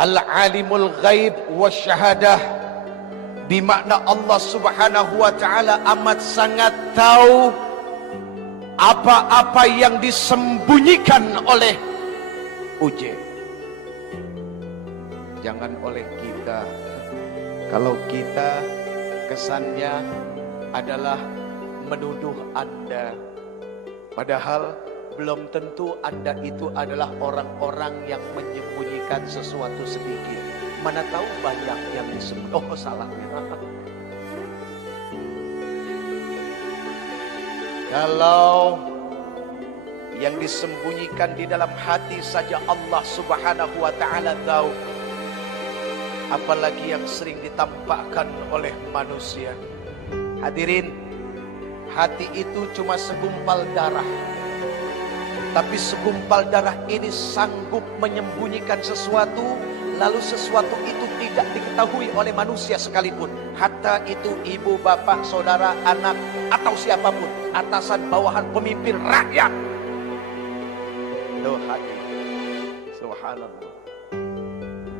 Al-alimul ghaib wasyahadah, bimakna Allah subhanahu wa ta'ala amat sangat tahu apa-apa yang disembunyikan oleh Uje, jangan oleh kita. Kalau kita kesannya adalah menuduh Anda, padahal belum tentu Anda itu adalah orang-orang yang menyembunyikan sesuatu sedikit. Mana tahu banyak yang disembunyikan. Oh, salah. Kalau yang disembunyikan di dalam hati saja Allah subhanahu wa ta'ala tahu, apalagi yang sering ditampakkan oleh manusia. Hadirin, hati itu cuma segumpal darah, tapi segumpal darah ini sanggup menyembunyikan sesuatu, lalu sesuatu itu tidak diketahui oleh manusia sekalipun. Hatta itu ibu, bapak, saudara, anak, atau siapapun, atasan, bawahan, pemimpin, rakyat. Loh, hati. Subhanallah.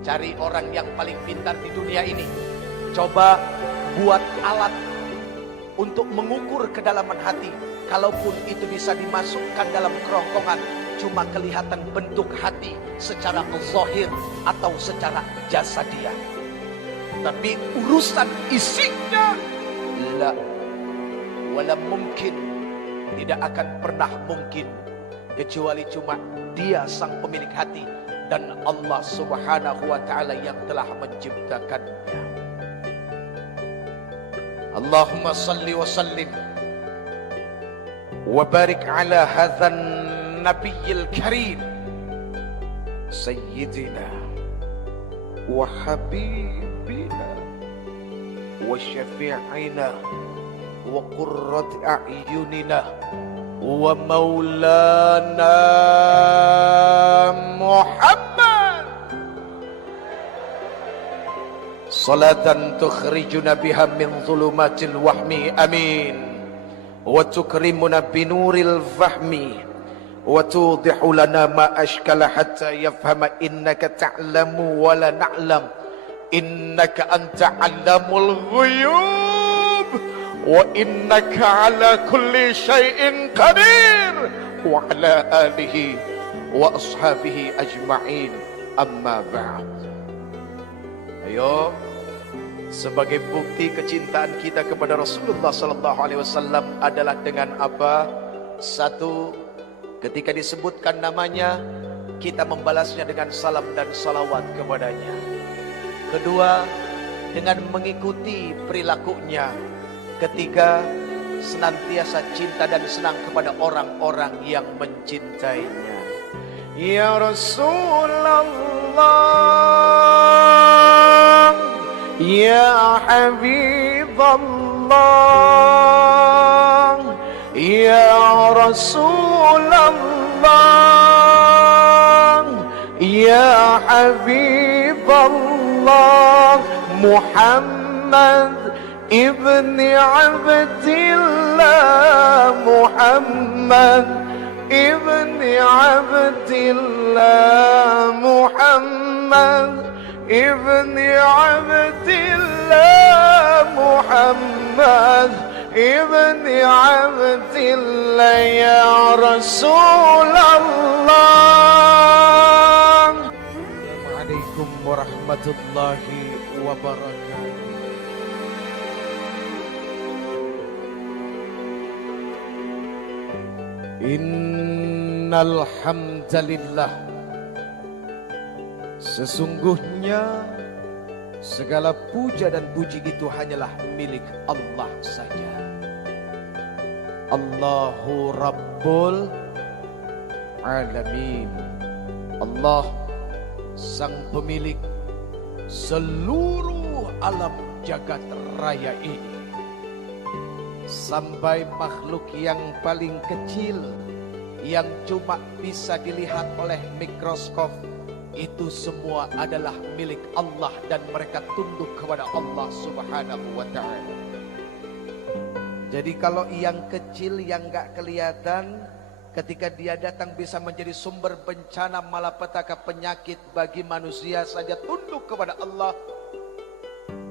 Cari orang yang paling pintar di dunia ini, coba buat alat untuk mengukur kedalaman hati. Kalaupun itu bisa dimasukkan dalam kerongkongan, cuma kelihatan bentuk hati secara zahir atau secara jasadiah, tapi urusan isinya la wala mungkin, tidak akan pernah mungkin, kecuali cuma Dia sang pemilik hati dan Allah subhanahu wa ta'ala yang telah menciptakannya. Allahumma salli wa sallim wa barik ala hadzal nabiyil karim sayyidina wa habibina wa syafi'ina wa qurrat a'yunina wa maulana Muhammad, salatan tukhrijuna biha min zulumatil wahmi, amin, wa tukrimuna binuril fahmi, wa tudihu lana ma ashkala hatta yafhama innaka ta'lamu wa la na'lam, innaka anta 'allamul ghuyub, wa innaka ala kulli syai'in qadir, wa ala alihi wa ashabihi ajma'in, amma ba'd. Ayo, sebagai bukti kecintaan kita kepada Rasulullah sallallahu alaihi wasallam adalah dengan apa? Satu, ketika disebutkan namanya, kita membalasnya dengan salam dan salawat kepadanya. Kedua, dengan mengikuti perilakunya. Ketiga, senantiasa cinta dan senang kepada orang-orang yang mencintainya. Ya Rasulullah, Ya Habiballah, Ya Rasulullah, Ya Habiballah, Muhammad ibni Abdillah, Muhammad ibni Abdillah, Muhammad ibni Abdillah, Muhammad ibni Abdillah, ya Rasulullah. Assalamualaikum warahmatullahi wabarakatuh. Innal hamdalillah, sesungguhnya segala puja dan puji itu hanyalah milik Allah saja. Allahu Rabbul Alamin. Allah sang pemilik seluruh alam jagat raya ini. Sampai makhluk yang paling kecil yang cuma bisa dilihat oleh mikroskop, itu semua adalah milik Allah dan mereka tunduk kepada Allah subhanahu wa ta'ala. Jadi kalau yang kecil yang gak kelihatan ketika dia datang bisa menjadi sumber bencana malapetaka penyakit bagi manusia saja tunduk kepada Allah.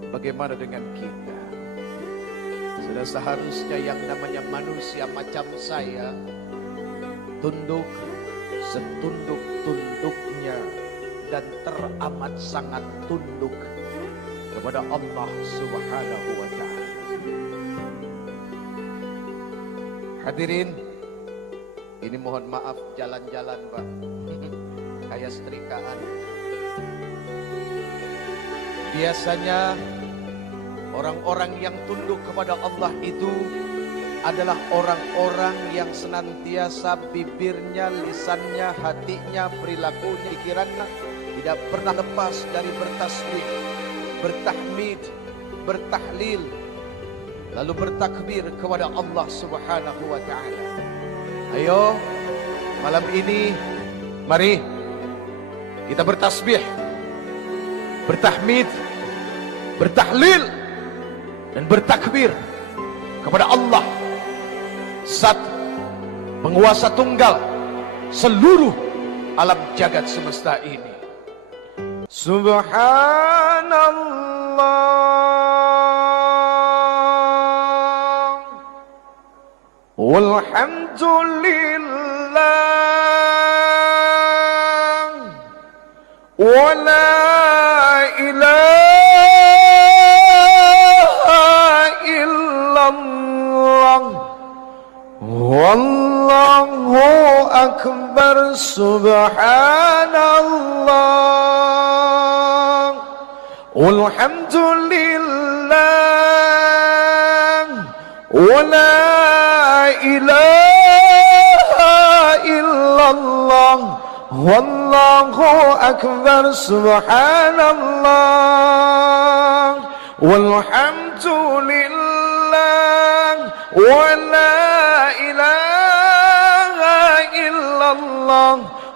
Bagaimana dengan kita? Sudah seharusnya yang namanya manusia macam saya tunduk setunduk-tunduknya dan teramat sangat tunduk kepada Allah Subhanahu wa ta'ala. Hadirin, ini mohon maaf jalan-jalan Pak, kayak setrikaan. Biasanya orang-orang yang tunduk kepada Allah itu adalah orang-orang yang senantiasa bibirnya, lisannya, hatinya, perilakunya, pikirannya tidak pernah lepas dari bertasbih, bertahmid, bertahlil, lalu bertakbir kepada Allah Subhanahu wa ta'ala. Ayo, malam ini mari kita bertasbih, bertahmid, bertahlil dan bertakbir kepada Allah, Zat penguasa tunggal seluruh alam jagat semesta ini. Subhanallah walhamdulillah wa la Wallahu akbar, subhanallah walhamdulillah wa la ilaha illallah wallahu akbar, subhanallah walhamdulillah wa la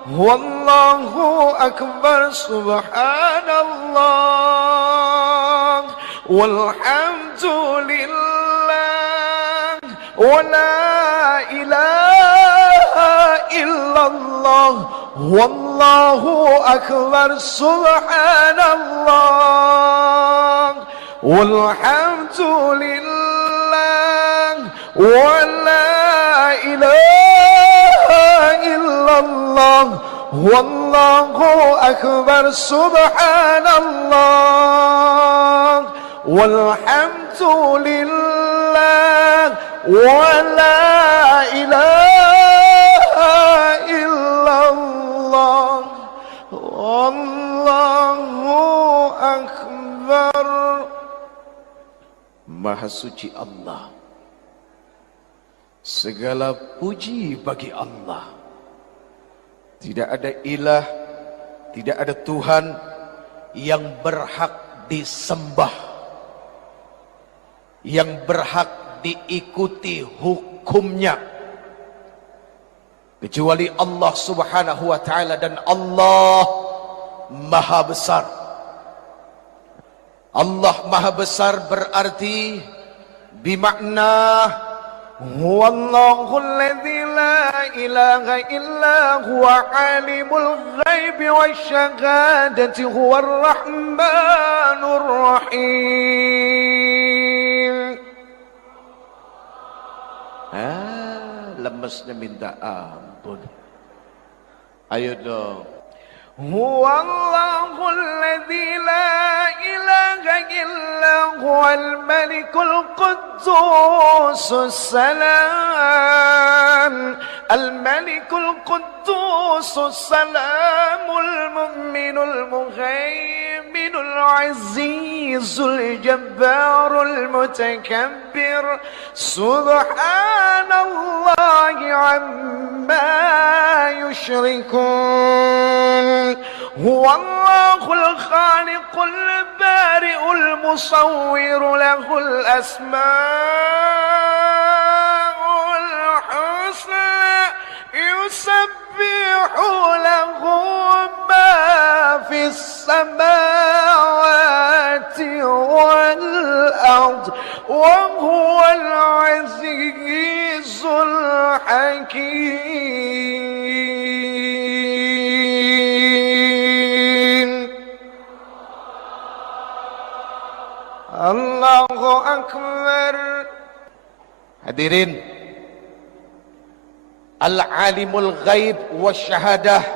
Wallahu akbar, subhanallah walhamdulillah wa la ilaha illallah wallahu akbar, subhanallah walhamdulillah wa la ilaha illallah wallahu akbar, subhanallah walhamdulillah wa la ilaha illallah wallahu akbar. Maha suci Allah, segala puji bagi Allah. Tidak ada ilah, tidak ada Tuhan yang berhak disembah, yang berhak diikuti hukumnya, kecuali Allah Subhanahu wa ta'ala, dan Allah Maha Besar. Allah Maha Besar berarti bimakna Huwallahu alladzi la ilaha illa huwa alimul ghaibi wasyahadati huwar rahmanur rahim. Lemesnya minta ampun. Ayo dong. Huwallahu alladzi la ilaha illa huwal malikul quddusus salam al-malikul quddusus salamul mu'minul muhaiminul azizul jabbarul mutakabbir subhanallahi amma yushrikun. Huwallahul khaliqul bari'ul musawwir lahul asma'ul husna yusabbihu lahu ma fis samawati wal ard wa huwal azizul hakim. Allahu Akbar. Hadirin, Al-Alimul Ghaib Wasyahadah,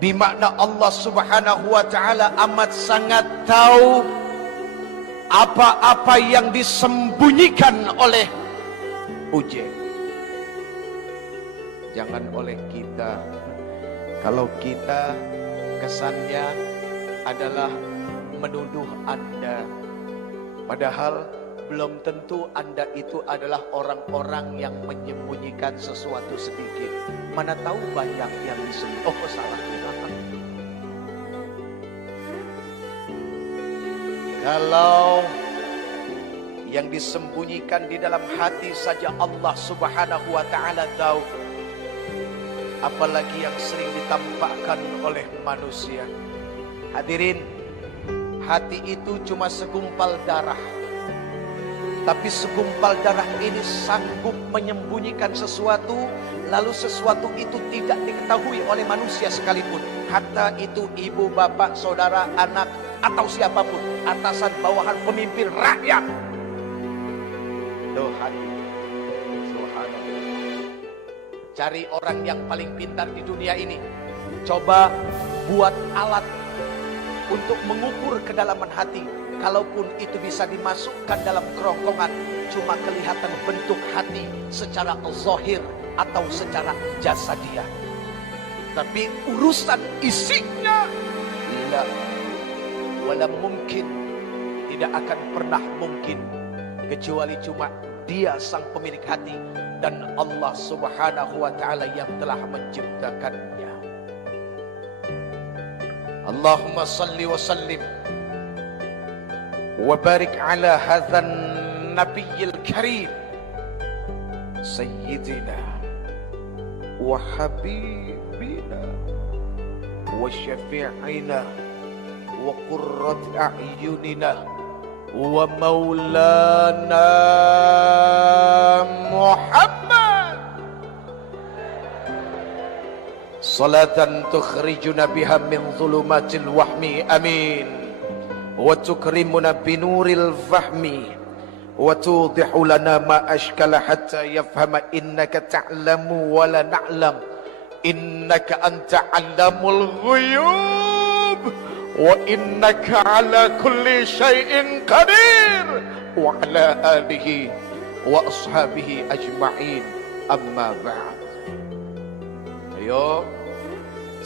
bimakna Allah Subhanahu wa ta'ala amat sangat tahu apa-apa yang disembunyikan oleh ujek. Jangan oleh kita. Kalau kita kesannya adalah menuduh Anda, padahal belum tentu Anda itu adalah orang-orang yang menyembunyikan sesuatu sedikit. Mana tahu banyak yang disembunyikan. Oh, salah. Kalau yang disembunyikan di dalam hati saja Allah Subhanahu wa ta'ala tahu, apalagi yang sering ditampakkan oleh manusia. Hadirin, hati itu cuma segumpal darah, tapi segumpal darah ini sanggup menyembunyikan sesuatu, lalu sesuatu itu tidak diketahui oleh manusia sekalipun. Hatta itu ibu, bapak, saudara, anak, atau siapapun, atasan, bawahan, pemimpin, rakyat. Tuh hati. Subhanallah. Cari orang yang paling pintar di dunia ini. Coba buat alat untuk mengukur kedalaman hati. Kalaupun itu bisa dimasukkan dalam kerongkongan, cuma kelihatan bentuk hati secara zahir atau secara jasadiah. Tapi urusan isinya, la wala mungkin, tidak akan pernah mungkin, kecuali cuma Dia sang pemilik hati dan Allah Subhanahu wa ta'ala yang telah menciptakannya. Allahumma salli wa sallim wa barik ala hadzal nabiyil karim sayyidina wa habibina wa syafi'ina wa qurrat a'yunina wa maulana Muhammad, salatan tukhrijuna biha min dhulumatil wahmi, amin, wa tukrimuna binuril fahmi wa tudihu lana ma ashkala hatta yafhama innaka ta'lamu wa la na'lam innaka anta 'allamul ghuyub wa innaka ala kulli syai'in qadir wa ala alihi wa ashabihi ajma'in, amma ba'd. Ayo,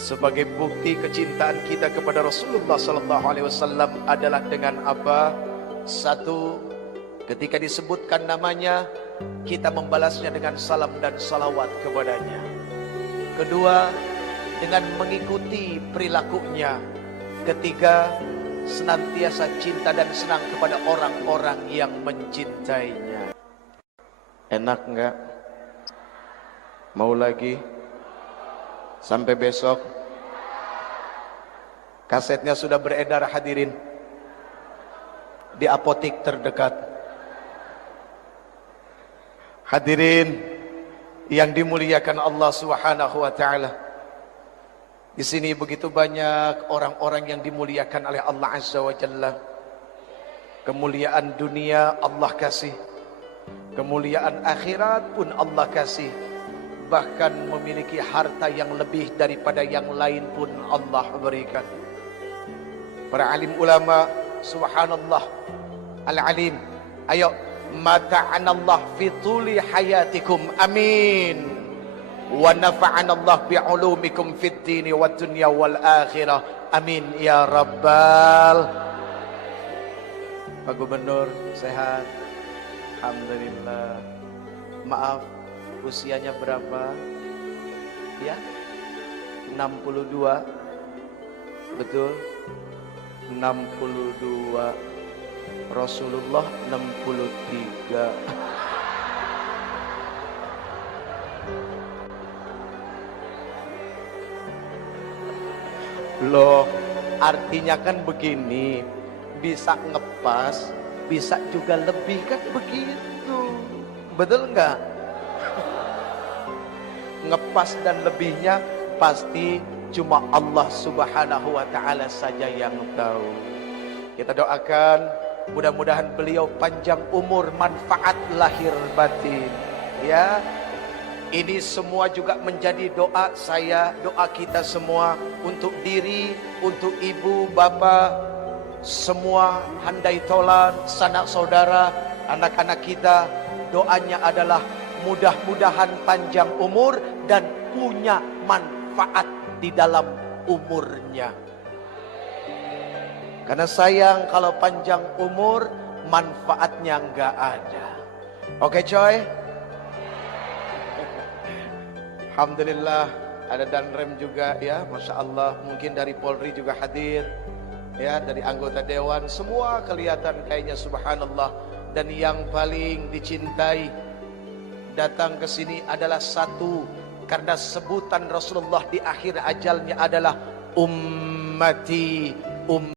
sebagai bukti kecintaan kita kepada Rasulullah sallallahu alaihi wasallam adalah dengan apa? Satu, ketika disebutkan namanya, kita membalasnya dengan salam dan salawat kepadanya. Kedua, dengan mengikuti perilakunya. Ketiga, senantiasa cinta dan senang kepada orang-orang yang mencintainya. Enak enggak? Mau lagi? Sampai besok? Kasetnya sudah beredar, hadirin, di apotik terdekat. Hadirin yang dimuliakan Allah Subhanahu wa ta'ala, di sini begitu banyak orang-orang yang dimuliakan oleh Allah Azza wa Jalla. Kemuliaan dunia Allah kasih, kemuliaan akhirat pun Allah kasih, bahkan memiliki harta yang lebih daripada yang lain pun Allah berikan. Para alim ulama, subhanallah, al-alim, ayo, mata'anallah fi tuli hayatikum, amin, wa nafa'anallah bi'ulumikum fid dini wad dunya wal akhirah, amin ya rabbal. Pak Gubernur sehat, alhamdulillah. Maaf, usianya berapa? Ya, 62. Betul, 62. Rasulullah 63. Loh, artinya kan begini, bisa ngepas, bisa juga lebih, kan begitu. Betul enggak? Ngepas dan lebihnya pasti cuma Allah Subhanahu wa ta'ala saja yang tahu. Kita doakan Mudah-mudahan beliau panjang umur, manfaat lahir batin. Ya, ini semua juga menjadi doa saya, doa kita semua untuk diri, untuk ibu, bapak, semua handai tolan, sanak saudara, anak-anak kita. Doanya adalah mudah-mudahan panjang umur dan punya manfaat di dalam umurnya. Karena sayang kalau panjang umur manfaatnya nggak ada. Oke coy. Alhamdulillah ada Danrem juga ya, Masya Allah. Mungkin dari Polri juga hadir ya, dari anggota Dewan. Semua kelihatan kayaknya subhanallah. Dan yang paling dicintai datang ke sini adalah satu, karena sebutan Rasulullah di akhir ajalnya adalah ummati